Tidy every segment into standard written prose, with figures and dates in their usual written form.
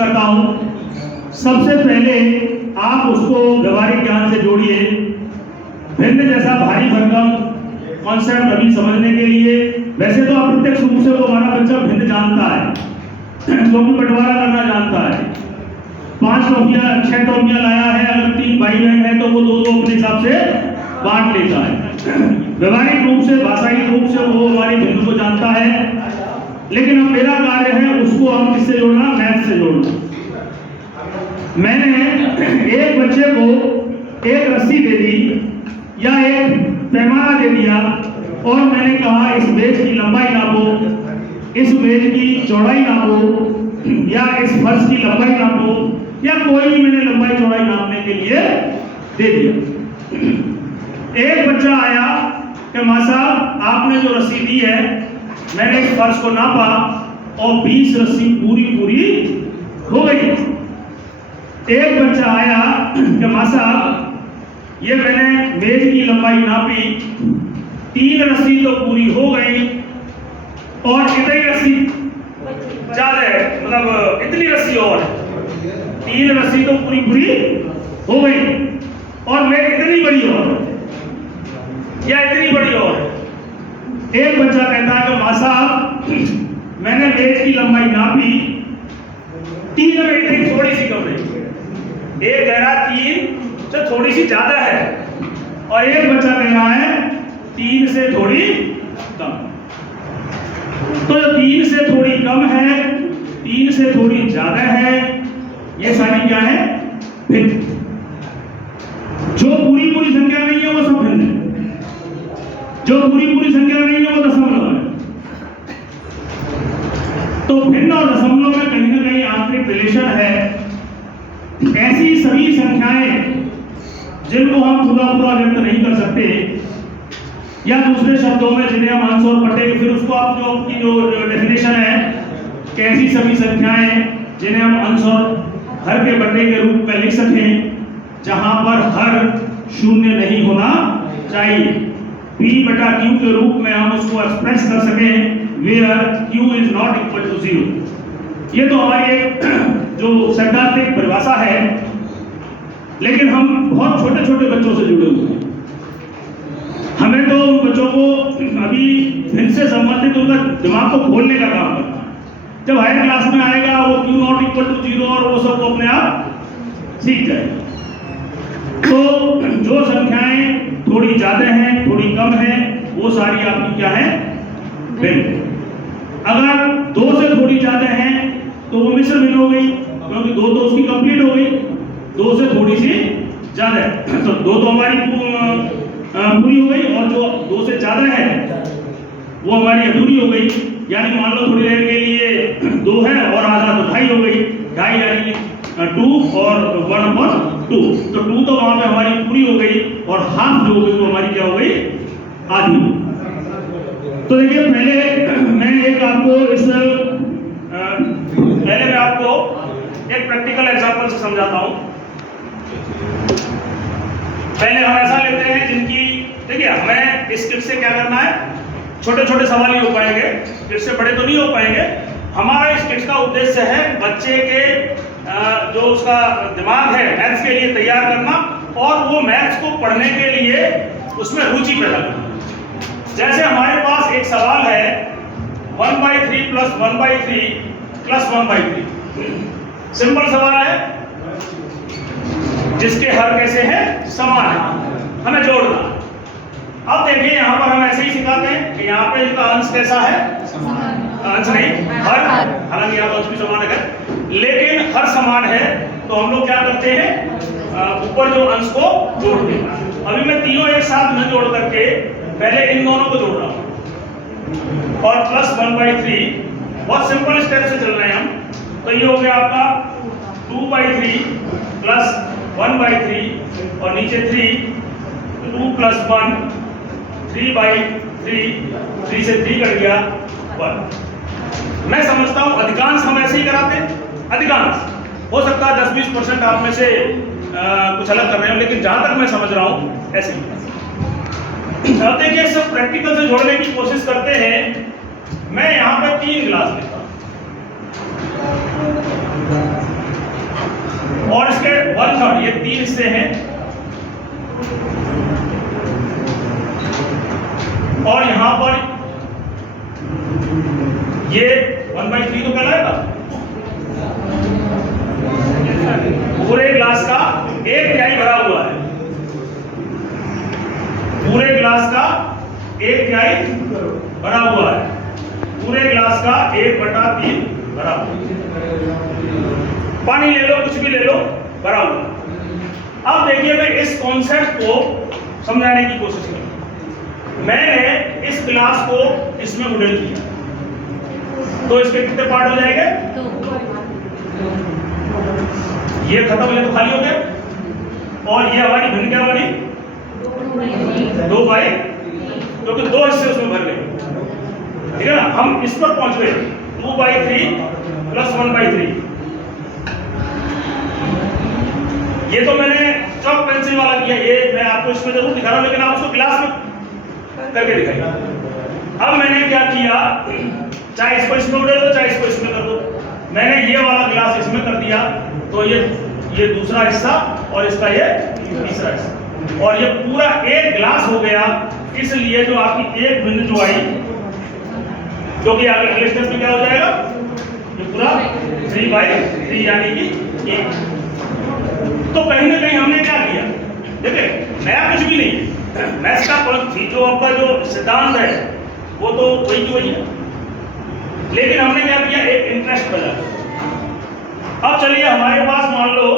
करता हूँ। सबसे पहले आप उसको व्यवहारिक ज्ञान से जोड़िए। भिन्न जैसा भारी भरकम कॉन्सेप्ट अभी समझने के लिए, वैसे तो अप्रत्यक्ष रूप से वो हमारा बच्चा भिन्न जानता है क्योंकि बंटवारा करना जानता है। 5 टॉफियां 6 टॉफियां लाया है, अगर 3 भाई बहन है तो वो 2 अपने हिसाब से बांट लेता है। व्यवहारिक रूप से, भाषाई रूप से वो हमारी भिन्न को जानता है। लेकिन अब मेरा कार्य है उसको हम किससे जोड़ना, मैथ से जोड़ना। मैंने एक बच्चे को एक रस्सी दे दी या एक पैमाना दे दिया और मैंने कहा इस मेज की लंबाई नापो, इस मेज की चौड़ाई नापो या इस फर्श की लंबाई नापो, या कोई भी मैंने लंबाई चौड़ाई नापने के लिए दे दिया। एक बच्चा आया कि मां साहब आपने जो रस्सी दी है, मैंने इस फर्श को नापा और 20 रस्सी पूरी हो गई। एक बच्चा आया कि मां साहब ये मैंने मेज की लंबाई नापी, 3 रस्सी तो पूरी हो गई और इतनी रस्सी ज्यादा है, मतलब इतनी रस्सी और 3 रस्सी तो पूरी हो गई और मेज इतनी बड़ी और या इतनी बड़ी और। एक बच्चा कहता है कि मां साहब मैंने मेज की लंबाई नापी, 3 में इतनी थोड़ी सी कम है, एक कह रहा 3 से थोड़ी सी ज्यादा है और एक बच्चा कह रहा है 3 से थोड़ी कम। तो जो 3 से थोड़ी कम है, 3 से थोड़ी ज्यादा है, ये सारी क्या है, भिन्न। जो पूरी संख्या नहीं है वो सब भिन्न है, जो पूरी संख्या नहीं है वो दशमलव है। तो भिन्न और दशमलव में कहीं ना कहीं आंतरिक रिलेशन है। ऐसी सभी संख्याएं जिनको हम पूरा व्यक्त नहीं कर सकते, या दूसरे शब्दों में जिन्हें हम अंश और बटे, फिर उसको आप जो डेफिनेशन है कि ऐसी सभी संख्याएं जिन्हें हम अंश और हर के बटे के रूप में लिख सकें, जहां पर हर शून्य नहीं होना चाहिए। P/Q के रूप में हम उसको एक्सप्रेस कर सकें where Q is not equal to 0। ये तो हमारी एक जो सैद्धांतिक परिभाषा है, लेकिन हम बहुत छोटे बच्चों से जुड़े हुए हैं। हमें तो उन बच्चों को अभी भिन्न से संबंधित उनका दिमाग को खोलने का काम करना है। जब हायर क्लास में आएगा वो Q not equal to 0 और वो सब अपने आप सीख जाएगा। तो जो संख्याएं थोड़ी ज्यादा हैं, थोड़ी कम हैं, वो सारी आपकी क्या है, भिन्न। अगर 2 से थोड़ी ज्यादा हैं तो वो मिश्र भिन्न हो गई, क्योंकि 2 तो उसकी कंप्लीट हो गई, 2 से थोड़ी सी ज्यादा है तो 2 तो हमारी पूरी हो गई, और जो 2 से ज्यादा है वो हमारी अधूरी हो गई। यानी मान लो थोड़ी देर के लिए 2 है और आधा तो 2.5 हो गई, 2.5 यानी कि 2 और 1/2, तो 2 तो वहां पे हमारी पूरी हो गई और हाफ जो हो गई वो हमारी क्या हो गई, आधी। तो देखिए पहले मैं आपको एक प्रैक्टिकल एग्जांपल से समझाता हूं। पहले हम ऐसा लेते हैं जिनकी, देखिए हमें इस किट से क्या करना है, छोटे सवाल ही हो पाएंगे, इससे बड़े तो नहीं हो पाएंगे। हमारा इस किट का उद्देश्य है बच्चे के जो उसका दिमाग है मैथ्स के लिए तैयार करना, और वो मैथ्स को पढ़ने के लिए उसमें रुचि पैदा करना। जैसे हमारे पास एक सवाल है 1/3 + 1/3 + 1/3, सिंपल सवाल है जिसके हर कैसे हैं, समान है, हमें जोड़ना। अब देखिए यहाँ पर हम ऐसे ही सिखाते हैं कि यहाँ पे इसका अंश कैसा है, अंश नहीं हर, हालांकि यहाँ अंश भी समान है लेकिन हर समान है, तो हम लोग क्या करते हैं, ऊपर जो अंश को जोड़ते हैं। अभी मैं तीनों एक साथ न जोड़ करके पहले इन दोनों को जोड़ रहा हूँ और प्लस 1/3, बहुत सिंपल स्टेप से चल रहे हैं हम। तो ये हो गया आपका 2/3 प्लस 1/3 और नीचे 3, 2 + 1 3/3, 3 से 3 कट गया 1। मैं समझता हूं अधिकांश हम ऐसे ही कराते हैं, अधिकांश, हो सकता है 10-20% आप में से कुछ अलग कर रहे हो, लेकिन जहां तक मैं समझ रहा हूं ऐसे ही। अब देखिए सब प्रैक्टिकल से जोड़ने की कोशिश करते हैं। मैं यहाँ पे 3 गिलास लेता हूँ, 3 हिस्से हैं और यहां पर ये 1/3 तो कहलाएगा। पूरे ग्लास का 1/3 भरा हुआ है, पूरे ग्लास का 1/3 भरा हुआ है, पूरे ग्लास का 1/3 भरा हुआ है। पानी ले लो, कुछ भी ले लो, भरा हुआ। अब देखिए मैं इस कॉन्सेप्ट को समझाने की कोशिश करूं। मैंने इस ग्लास को इसमें मॉडल किया, तो इसके कितने पार्ट हो जाएंगे? 2। ये खत्म हो जाए तो खाली हो गया, और ये हमारी भिन्न क्या बनी? 2/3, क्योंकि 2 हिस्से उसमें भर गए। ठीक है ना, हम इस पर पहुंच गए 2/3 प्लस 1/3। ये तो मैंने चॉक पेंसिल वाला किया, ये मैं आपको इसमें जरूर दिखा रहा हूं, लेकिन आप उसको ग्लास में करके दिखाइए। अब मैंने क्या किया, चाहे इसको इसमें उड़े दो, चाहे इसको इसमें कर दो। मैंने ये वाला ग्लास इसमें कर दिया, तो ये दूसरा हिस्सा और इसका ये तीसरा हिस्सा, और ये पूरा एक ग्लास हो गया। इसलिए जो आपकी एक बिंदु जो आई, जो कि आगे अगले स्टेप में क्या हो जाएगा, ये पूरा 3/3 यानी कि 1। तो कहीं ना कहीं हमने क्या किया, देखिए नया कुछ भी नहीं है, मैथ्स का जो आपका जो सिद्धांत है वो तो वही की वही है, लेकिन हमने क्या किया, एक इंटरेस्ट बना। अब चलिए हमारे पास मान लो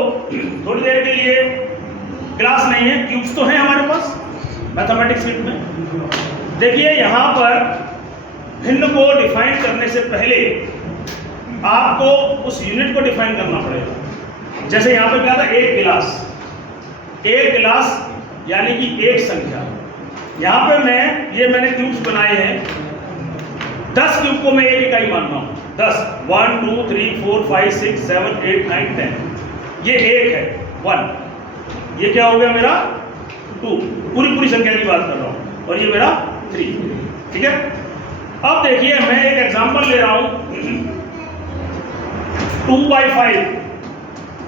थोड़ी देर के लिए ग्लास नहीं है, क्यूब्स तो हैं हमारे पास मैथमेटिक्स यूनिट में। देखिए यहां पर भिन्न को डिफाइन करने से पहले आपको उस यूनिट को डिफाइन करना पड़ेगा। जैसे यहां पे क्या था, एक गिलास यानी कि एक संख्या। यहां पे मैंने क्यूब्स बनाए हैं, 10 क्यूब को मैं एक इकाई मान रहा हूं। 10 1 2 3 4 5 6 7 8 9 10, ये एक है 1, ये क्या हो गया मेरा 2, पूरी संख्या की बात कर रहा हूं, और ये मेरा 3। ठीक है, अब देखिए मैं एक एग्जांपल ले रहा हूं, 2/5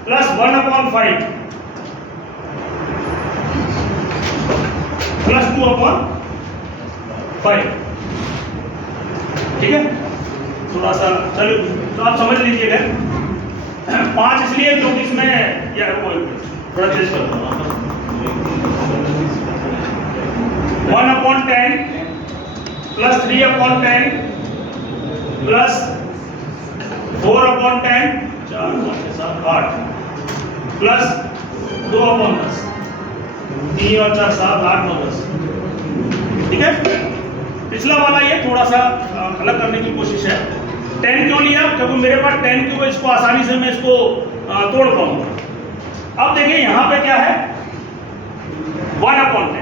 प्लस 1/5 प्लस 2/5। ठीक है, थोड़ा सा चलो तो आप समझ लीजिएगा। 5 इसलिए क्योंकि इसमें या थोड़ा चेंज कर दूंगा, 1/10 प्लस 3/10 प्लस 4/10 4 5 7 8 प्लस 2/10 3 और 4 7 8 9 10। ठीक है, पिछला वाला ये थोड़ा सा अलग करने की कोशिश है। 10 क्यों लिया, क्योंकि मेरे पास 10 क्यों है, इसको आसानी से मैं इसको तोड़ पाऊंगा। अब देखिए यहां पे क्या है, 1/10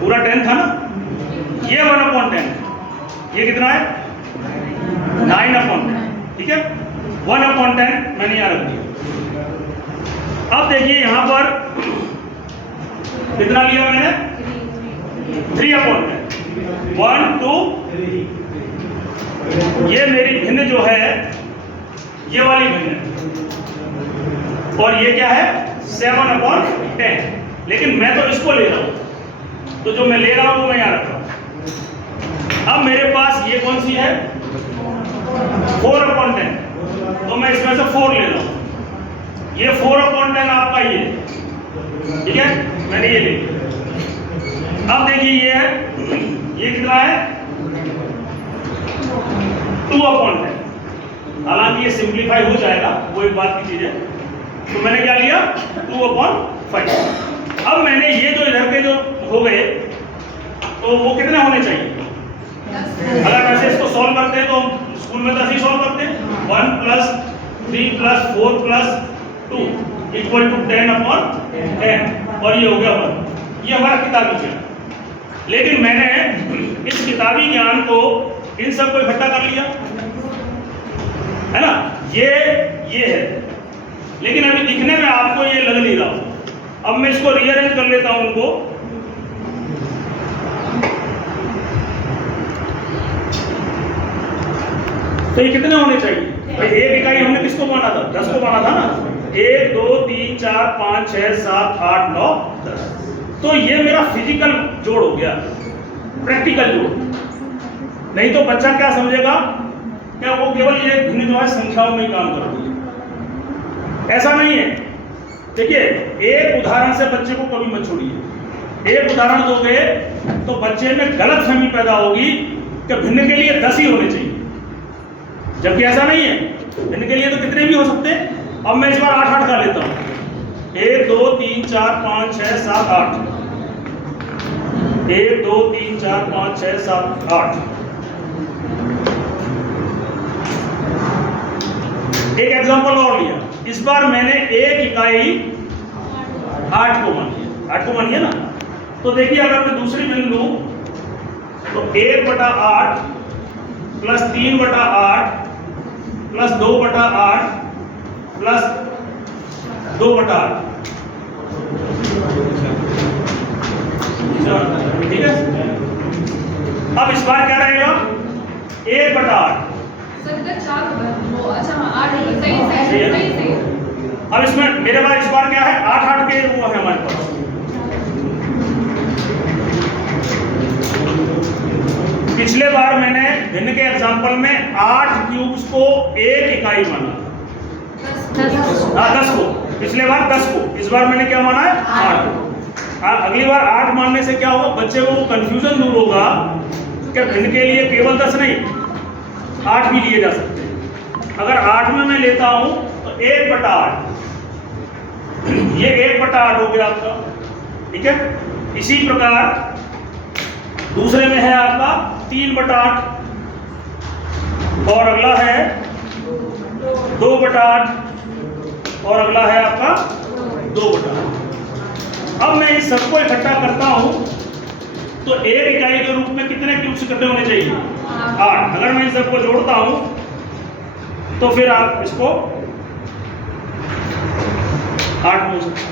पूरा 10 था ना, ये 1/10, ये कितना है 9/10। ठीक है, 1/10 मैंने यहां रख दिया। अब देखिए यहां पर कितना लिया मैंने, 3/10 1 2 3। ये मेरी भिन्न जो है ये वाली भिन्न है, और ये क्या है 7/10, लेकिन मैं तो इसको ले रहा हूं, तो जो मैं ले रहा हूं वो मैं यहां रख रहा हूं। अब मेरे पास ये कौन सी है 4/10, तो मैं इसमें से 4 ले रहा हूं, ये 4/10 आपका ये, ठीक है, मैंने ये ले लिया। अब देखिए ये है, ये कितना है 2/10, हालांकि ये सिंप्लीफाई हो जाएगा, वो एक बात की चीज है। तो मैंने क्या लिया 2/5। अब मैंने ये जो इधर के जो हो गए, तो वो कितने होने चाहिए, अगर वैसे इसको सॉल्व करते हैं तो स्कूल में तो ऐसे ही सॉल्व करते हैं, 1 + 3 + 4 + 2 = 10/10, और ये हो गया 1। ये हमारा किताबी ज्ञान, लेकिन मैंने इस किताबी ज्ञान को इन सबको इकट्ठा कर लिया है ना, ये है, लेकिन अभी दिखने में आपको ये लग नहीं रहा। अब मैं इसको रीअरेंज कर लेता हूं उनको। तो ये कितने होने चाहिए भाई? एक इकाई हमने किसको माना था? 10 को माना था ना। 1 2 3 4 5 6 7 8 9 10। तो ये मेरा फिजिकल जोड़ हो गया, प्रैक्टिकल जोड़। नहीं तो बच्चा क्या समझेगा, क्या वो केवल ये भिन्न जो है संख्याओं में ही काम कर रही है। ऐसा नहीं है। देखिए, एक उदाहरण से बच्चे को कभी मत छोड़िए। एक उदाहरण दोगे तो बच्चे में गलतफहमी पैदा होगी कि भिन्न के लिए 10 ही होने चाहिए, जबकि ऐसा नहीं है। भिन्न के लिए तो कितने भी हो सकते हैं। अब मैं इस बार 8 8 का लेता हूं। 1 2 3 4 5 6 7 8। 1 2 3 4 5 6 7 8। एक एग्जांपल और लिया। इस बार मैंने एक इकाई 8 को मान लिया। 8 को मानिए ना। तो देखिए, अगर मैं दूसरी भिन्न लूं तो 1/8 प्लस 3/8 प्लस 2/8 प्लस 2/8। ठीक है। अब इस बार क्या रहेगा? 1/8। अब इसमें मेरे पास इस बार क्या है? 8 8 के वो है हमारे पास। पिछले बार मैंने भिन्न के एग्जांपल में 8 क्यूब्स को एक इकाई माना। 10 को। पिछले बार 10 को। इस बार मैंने क्या माना है? 8। अगली बार 8 मानने से क्या होगा? बच्चे को कंफ्यूजन दूर होगा कि भिन्न के लिए केवल 10 नहीं, 8 भी लिए जा सकते हैं। अगर 8 में मैं लेता हूं तो 1/8, ये 1/8 हो गया आपका। ठीक है। इसी प्रकार दूसरे में है आपका 3/8 और अगला है 2/8 और अगला है आपका 2/8। अब मैं इस सबको इकट्ठा करता हूं तो एक इकाई के रूप में कितने क्यूब्स इकट्ठे होने चाहिए? 8। अगर मैं इन सबको जोड़ता हूं तो फिर आप इसको 8 बोल सकते।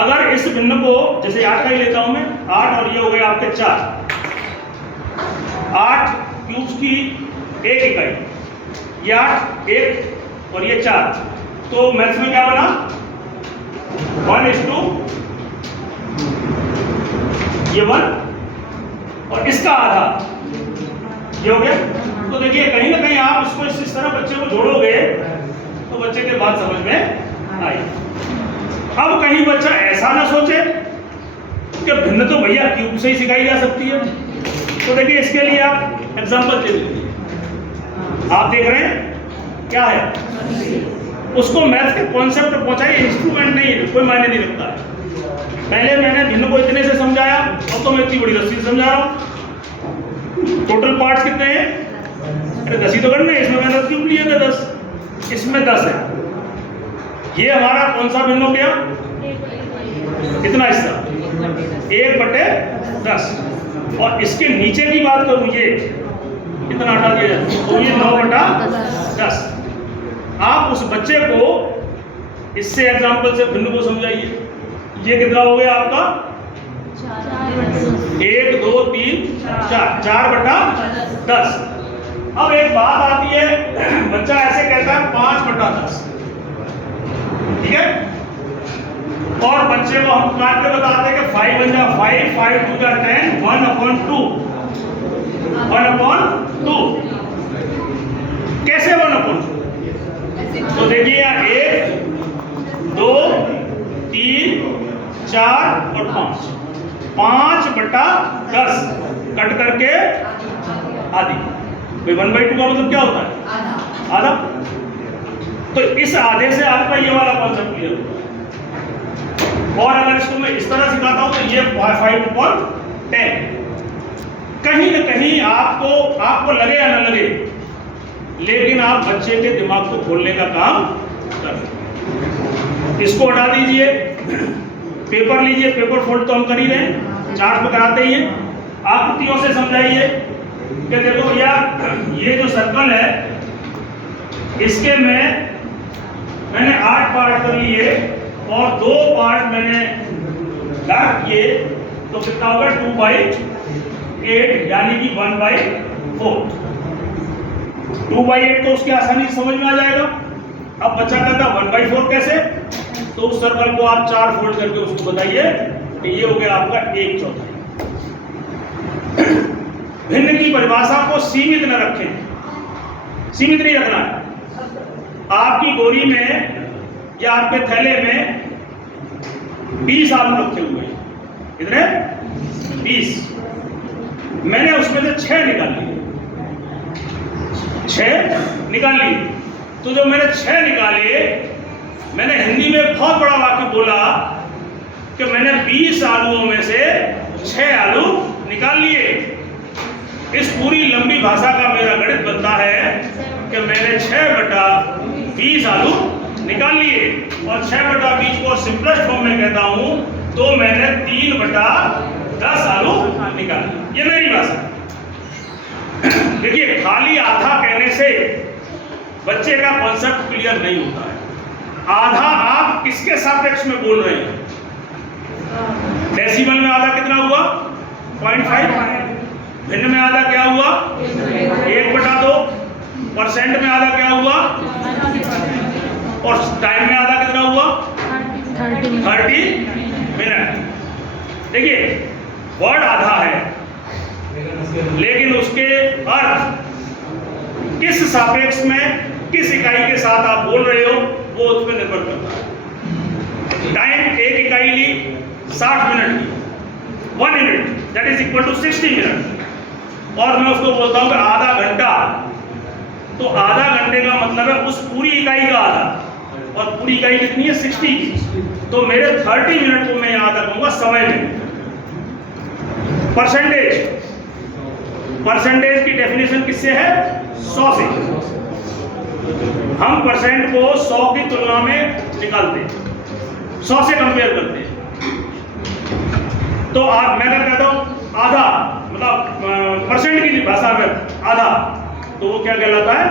अगर इस भिन्न को जैसे 8 का ही लेता हूं मैं, 8 और ये हो गए आपके 4। 8 क्यूब्स की एक इकाई, ये 8 1 और ये 4। तो मैथ्स में क्या बना? 1:2, ये 1 और इसका आधा, ये हो गया। तो देखिए, कहीं ना कहीं आप इसको इस तरह बच्चे को जोड़ोगे तो बच्चे के बात समझ में आई। अब कहीं बच्चा ऐसा ना सोचे कि भिन्न तो भैया क्यूब से ही सिखाई जा सकती है। तो देखिए, इसके लिए आप एग्जांपल दे दीजिए। आप देख रहे हैं क्या है? उसको मैथ के कॉन्सेप्ट पहुंचाइए, इंस्ट्रूमेंट नहीं है, कोई मायने नहीं रखता है। पहले मैंने भिन्न को इतने से समझाया, अब तो मैं इतनी बड़ी रस्सी से समझा रहा हूं। टोटल पार्ट्स कितने हैं? अरे 10 ही तो करने, इसमें मैंने क्यूब लिए थे 10, इसमें 10 है। ये हमारा कौन सा भिन्न हो गया? कितना हिस्सा? 1/10। और इसके नीचे की बात करूं, ये कितना हटा दिया जाए तो ये 9/10। आप उस बच्चे को इससे एग्जांपल से भिन्न को समझाइए। ये कितना हो गया आपका? 1 2 3 4, 4/10। अब एक बात आती है, बच्चा ऐसे कहता है 5/10। ठीक है। और बच्चे को हम काट के बताते हैं कि 5 1 जा 5, 5 2 जा 10, 1/2, 1/2। कैसे 1/2? तो देखिए यहाँ 1 2 3 4 और 5, 5/10 कट करके आधी। 1/2 का मतलब क्या होता है? आधा। तो इस आधे से आपका ये वाला कॉन्सेप्ट क्लियर होगा। और अगर इसको मैं इस तरह सिखाता हूं तो ये 5/10। कहीं ना कहीं आपको लगे या ना लगे, लेकिन आप बच्चे के दिमाग को खोलने का काम कर। इसको हटा दीजिए, पेपर लीजिए। पेपर फोल्ड तो हम कर ही रहे हैं, चार्ट पे कराते ही हैं। आकृतियों से समझाइए कि देखो भैया, ये जो सर्कल है इसके मैंने 8 पार्ट कर लिए और 2 पार्ट मैंने डार्क किए, तो कितना होगा? 2/8 यानी कि 1/4। 2/8 तो उसकी आसानी से समझ में आ जाएगा। अब बच्चा कहता 1/4 कैसे, तो उस सर्कल को आप 4 फोल्ड करके उसको बताइए कि ये हो गया आपका 1/4। भिन्न की परिभाषा को सीमित न रखें, सीमित नहीं रखना है। आपकी बोरी में या आपके थैले में 20 आलू रखे हुए हैं, कितने? 20। मैंने उसमें से 6 निकाल लिए, 6 निकाल लिए। तो जब मैंने 6 निकाले, मैंने हिंदी में बहुत बड़ा वाक्य बोला कि मैंने 20 आलूओं में से 6 आलू निकाल लिए। इस पूरी लंबी भाषा का मेरा गणित बनता है कि मैंने 6/20 आलू निकाल लिए, और 6/20 को सिंपलेस्ट फॉर्म में कहता हूं तो मैंने 3/10 आलू निकाल लिए। ये मेरी भाषा। देखिए, खाली आधा कहने से बच्चे का कॉन्सेप्ट क्लियर नहीं होता है। आधा आप किसके सापेक्ष में बोल रहे हैं? डेसिमल में आधा कितना हुआ? 0.5। भिन्न में आधा क्या हुआ? 1/2। परसेंट में आधा क्या हुआ? और टाइम में आधा कितना हुआ? 30 मिनट। देखिए, वर्ड आधा है, लेकिन उसके अर्थ किस सापेक्ष में, किस इकाई के साथ आप बोल रहे हो, वो उस पर निर्भर करता है। टाइम 1 इकाई ली 60 मिनट की, 1 minute that is equal to 60 minute, और मैं उसको बोलता हूं कि आधा घंटा, तो आधा घंटे का मतलब है उस पूरी इकाई का आधा, और पूरी इकाई कितनी है? 60 की। तो मेरे 30 मिनट को मैं याद रखूंगा समय में। परसेंटेज, परसेंटेज की डेफिनेशन किससे है? 100 से। हम परसेंट को 100 की तुलना में निकालते हैं, 100 से कंपेयर करते हैं। तो आप, मैं अगर कहता हूं आधा, मतलब परसेंट की भाषा में आधा, तो वो क्या कहलाता है?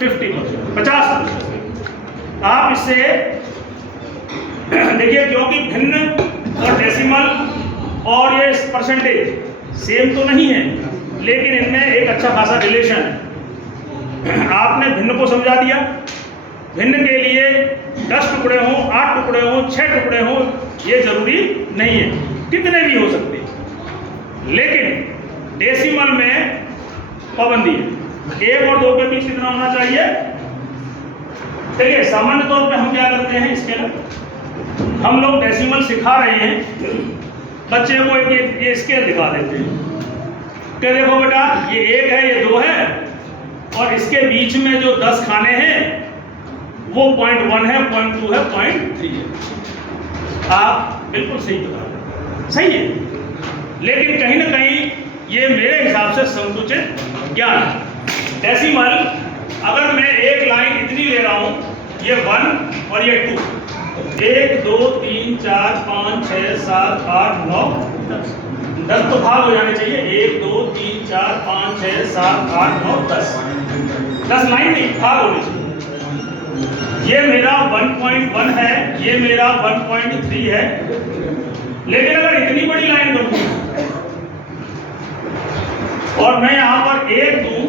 50%, 50%। आप इससे देखिए, क्योंकि भिन्न और डेसिमल और ये परसेंटेज सेम तो नहीं है, लेकिन इनमें एक अच्छा खासा रिलेशन है। आपने भिन्न को समझा दिया, भिन्न के लिए 10 टुकड़े हों, 8 टुकड़े हों, 6 टुकड़े हों, ये जरूरी नहीं है, कितने भी हो सकते हैं। लेकिन डेसिमल में पाबंदी है, 1 और 2 के बीच कितना होना चाहिए? देखिए, सामान्य तौर पे हम क्या करते हैं, स्केल हम लोग डेसिमल सिखा रहे हैं, बच्चे को ये स्केल दिखा देते हैं कि देखो बेटा, ये 1 है, ये 2 है, और इसके बीच में जो 10 खाने हैं वो 0.1 है, 0.2 है, 0.3 है। आप बिल्कुल सही बता रहे हैं, सही है, लेकिन कहीं ना कहीं ये मेरे हिसाब से संकुचित ज्ञान है। डेसिमल, अगर मैं एक लाइन इतनी ले रहा हूं, ये 1 और ये 2, 1 2 3 4 5 6 7 8 9 10 तो भाग हो जाने चाहिए। 1 2 3 4 5 6 7 8 9 10 लाइन नहीं, भाग होने चाहिए। ये मेरा 1.1 है, ये मेरा 1.3 है, लेकिन अगर इतनी बड़ी लाइन करूं और मैं यहां पर 1 दूं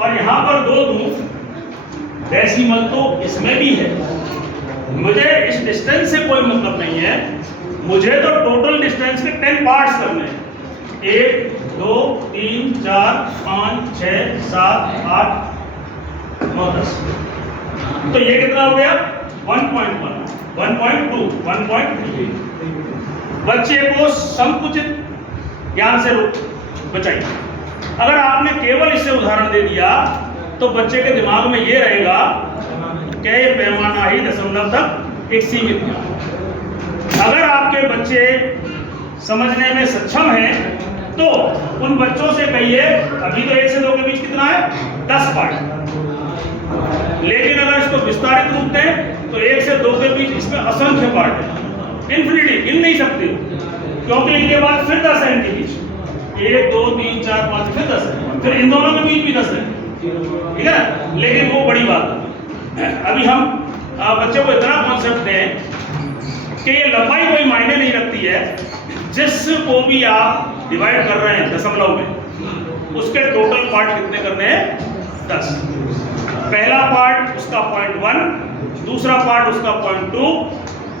और यहां पर 2 दूं, डेसिमल तो इसमें भी है। मुझे इस डिस्टेंस से कोई मतलब नहीं है, मुझे तो टोटल डिस्टेंस के 10 पार्ट्स करने हैं। 1 2 3 4 5 6 7 8 9 10। तो ये कितना हो गया? 1.1 1.2 1.3। बच्चे को संकुचित ज्ञान से बचाइए। अगर आपने केवल इससे उदाहरण दे दिया तो बच्चे के दिमाग में ये रहेगा कि ये पैमाना ही दशमलव तक एक सीमित ज्ञान। अगर आपके बच्चे समझने में सक्षम हैं तो उन बच्चों से कहिए, अभी तो 1 से 2 के बीच कितना है? 10 पार्ट। लेकिन अगर इसको विस्तारित रूप दें तो 1 से 2 के बीच इसमें असंख्य पार्ट है, इन्फिनिटी, गिन नहीं सकते, क्योंकि इनके बाद फिर 10 है इनके बीच, 1 2 3 4 5 फिर 10 है, फिर इन दोनों के बीच भी 10 है, ठीक है। लेकिन वो बड़ी बात है। अभी हम बच्चों को इतना कॉन्सेप्ट दें कि ये लंबाई कोई मायने नहीं रखती है, जिसको भी आप डिवाइड कर रहे हैं दशमलव में, उसके टोटल पार्ट कितने करने हैं? 10। पहला पार्ट उसका 0.1, दूसरा पार्ट उसका 0.2,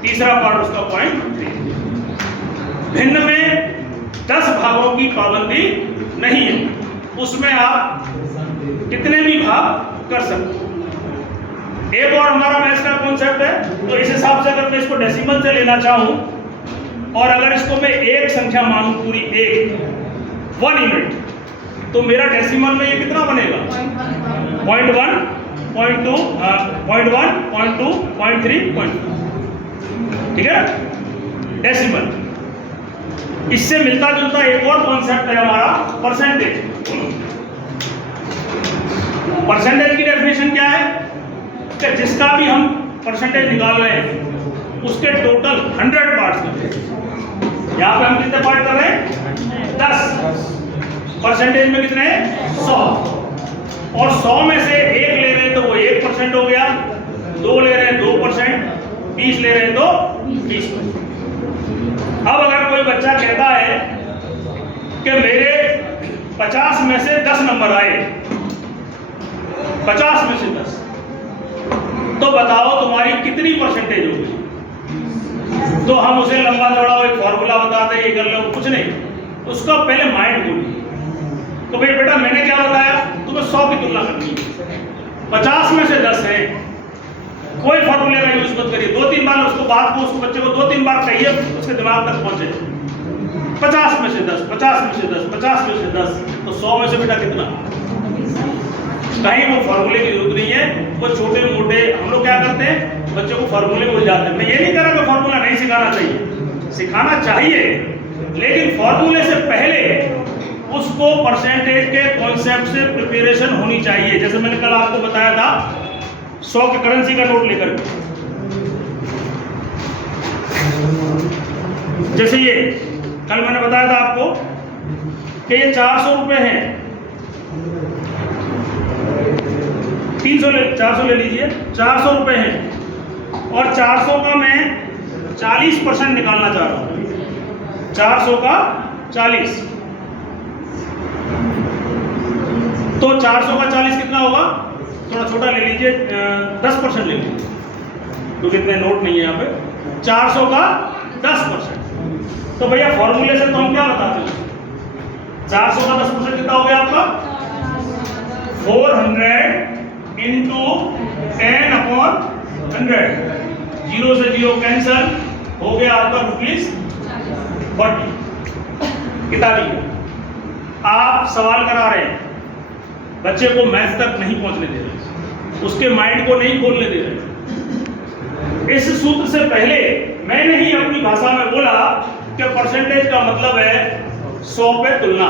तीसरा पार्ट उसका 0.3। भिन्न में 10 भागों की पाबंदी नहीं है, उसमें आप कितने भी भाग कर सकते हो। एक और हमारा मैथ्स का कॉन्सेप्ट है, तो इस हिसाब से अगर मैं इसको डेसिमल से लेना चाहूं और अगर इसको मैं एक संख्या मानूं पूरी 1 यूनिट, तो मेरा डेसिमल में ये कितना बनेगा 0.1, 0.2, 0.1, 0.2, 0.3, 0.4। ठीक है, डेसिमल। इससे मिलता जुलता एक और कॉन्सेप्ट है हमारा परसेंटेज। परसेंटेज की डेफिनेशन क्या है कि जिसका भी हम परसेंटेज निकाल रहे हैं उसके टोटल 100 पार्ट्स करते हैं। यहाँ पे हम कितने पार्ट कर रहे हैं 10। परसेंटेज में कितने हैं 100, और 100 में से 1 ले रहे हैं तो वो 1% हो गया, 2 ले रहे हैं 2%, 20 ले रहे हैं तो 20%। अब अगर कोई बच्चा कहता है कि मेरे 50 में से 10 नंबर आए, 50 में से 10, तो बताओ तुम्हारी कितनी परसेंटेज होगी। तो हम उसे लंबा चौड़ा एक फॉर्मूला बताते हैं, ये कर लो, कुछ नहीं, उसका पहले माइंड बोलिए। तो भाई बेटा मैंने क्या बताया, तुम्हें 100 की तुलना करनी है, 50 में से 10 है, कोई फॉर्मूले का यूज मत करिए। 2-3 बार उसको बात को, उस बच्चे को 2-3 बार कहिए, उसके दिमाग तक पहुंचे। 50 में से 10, 50 में से 10, 50 में से 10, तो 100 में से बेटा कितना। कहीं वो फार्मूले की जरूरत नहीं है, वो छोटे मोटे हम लोग क्या करते हैं, बच्चों को फार्मूले में उलझाते हैं। मैं ये नहीं कह रहा कि फार्मूला नहीं सिखाना चाहिए, सिखाना चाहिए, लेकिन फार्मूले से पहले उसको परसेंटेज के कॉन्सेप्ट से प्रिपरेशन होनी चाहिए। जैसे मैंने कल आपको बताया था 100 के करेंसी का नोट लेकर के, जैसे ये कल मैंने बताया था आपको कि ये 400 रुपए हैं, 400 ले लीजिए, 400 रुपए हैं, और 400 का मैं 40% निकालना चाह रहा हूं। 400 का 40, तो 400 का 40 कितना होगा, थोड़ा छोटा ले लीजिए, 10% ले लीजिए, क्योंकि इतने नोट नहीं है यहाँ पे। 400 का 10%, तो भैया फॉर्मूले से तो हम क्या बताते हैं, 400 का 10% कितना हो गया आपका 400 इंटू 10/100, 0 से 0 कैंसल हो गया आपका ₹40। किताबी आप सवाल करा रहे हैं, बच्चे को मैथ तक नहीं पहुंचने दे रहे, उसके माइंड को नहीं खोलने दे रहे। इस सूत्र से पहले मैंने ही अपनी भाषा में बोला कि परसेंटेज का मतलब है 100 पे तुलना,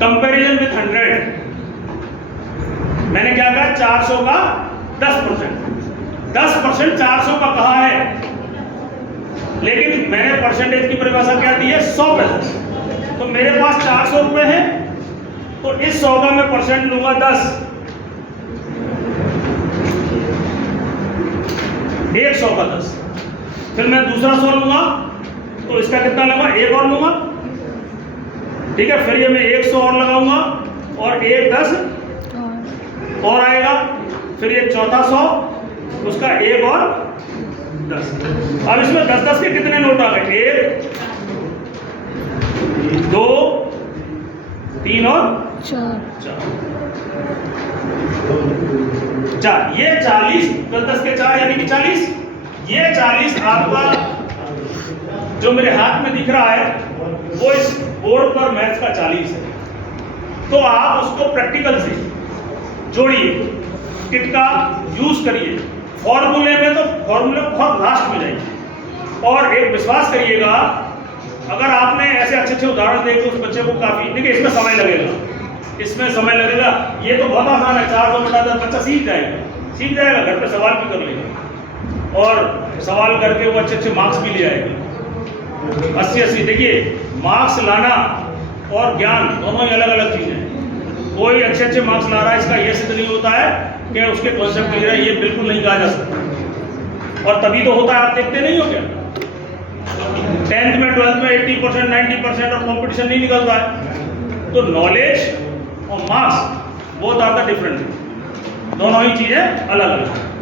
कंपैरिजन विथ 100। मैंने क्या कहा 400 का 10%, 10% 400 का कहा है, लेकिन मैंने परसेंटेज की परिभाषा क्या दी है 100%। तो मेरे पास 400 रुपए है, तो इस 100 का मैं परसेंट लूंगा 10, 100 का 10, फिर मैं दूसरा 100 लूंगा, तो इसका कितना लूंगा, 1 और लूंगा, ठीक है। फिर ये मैं 100 और लगाऊंगा, और 1 10 और आएगा, फिर ये चौथा 100, उसका 1 और 10। अब इसमें 10-10 के कितने नोट आ गए, 1 2 3 और 4। ये 40 10-10 के 4 यानी कि 40। ये 40 आपका जो मेरे हाथ में दिख रहा है वो इस बोर्ड पर मैथ्स का 40 है। तो आप उसको प्रैक्टिकल से जोड़िए, किट का यूज करिए। फॉर्मूले में तो फॉर्मूले बहुत लास्ट में जाएंगे, और एक विश्वास करिएगा, अगर आपने ऐसे अच्छे उदाहरण देखे उस बच्चे को काफी, देखिए इसमें समय लगेगा, इसमें समय लगेगा। ये तो बहुत आसान है, 400 बटा 10 बच्चा सीख जाएगा, घर पे सवाल भी कर लेगा, और सवाल करके वो अच्छे मार्क्स भी ले आएगा 80-80। देखिए मार्क्स लाना और ज्ञान दोनों ही अलग अलग चीजें हैं। कोई अच्छे मार्क्स ला रहा है, इसका ये सिद्ध नहीं होता है कि उसके कॉन्सेप्ट क्लियर है, ये बिल्कुल नहीं कहा जा सकता। और तभी तो होता है, आप देखते नहीं हो क्या 10th में 12th में 80% 90% और कंपटीशन नहीं निकलता है। तो नॉलेज और marks both are the different thing, दोनों ही चीजें अलग अलग हैं।